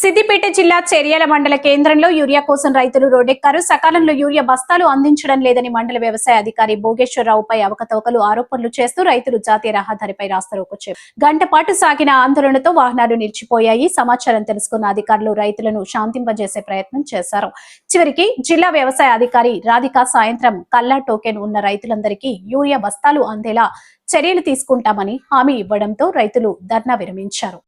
సిద్దిపేట జిల్లా చెర్యాల మండల కేంద్రంలో యూరియా కోసం రైతులు రోడ్డెక్కారు. సకాలంలో యూరియా బస్తాలు అందించడం లేదని మండల వ్యవసాయ అధికారి భోగేశ్వరరావుపై అవకతవకలు ఆరోపణలు చేస్తూ రైతులు జాతీయ రహదారిపై రాస్తారోకొచ్చారు. గంట పాటు సాగిన ఆందోళనతో వాహనాలు నిలిచిపోయాయి. సమాచారం తెలుసుకున్న అధికారులు రైతులను శాంతింపజేసే ప్రయత్నం చేశారు. చివరికి జిల్లా వ్యవసాయ అధికారి రాధిక సాయంత్రం కల్లా టోకెన్ ఉన్న రైతులందరికీ యూరియా బస్తాలు అందేలా చర్యలు తీసుకుంటామని హామీ ఇవ్వడంతో రైతులు ధర్నా విరమించారు.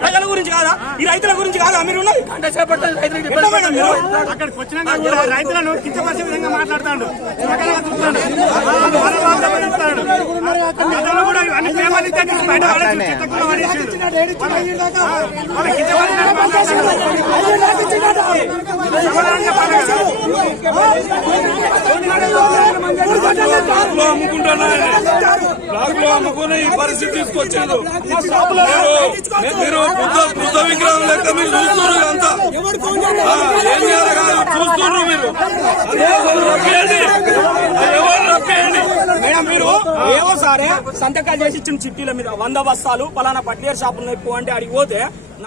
ప్రజల గురించి కాదా, ఈ రైతుల గురించి కాదా మీరు ఉన్నది? అక్కడికి వచ్చినాక కూడా రైతులను కించపరిచే విధంగా మాట్లాడతాడు, కూడా అన్ని ప్రేమలు అమ్ముకుని ఈ పరిస్థితి తీసుకొచ్చారు. మీరు బుద్ధ విగ్రహం లెక్క మీరు చూస్తున్నారు, అంతా ఏం చేయాలి కాదు చూస్తున్నారు మీరు. మేడం మీరు ఏవో సారే సంతకాలు చేసి ఇచ్చిన చిట్టీల మీద 100 బస్తాలు పలానా పట్లేరు షాపులు నొప్పు అంటే అడిగి పోతే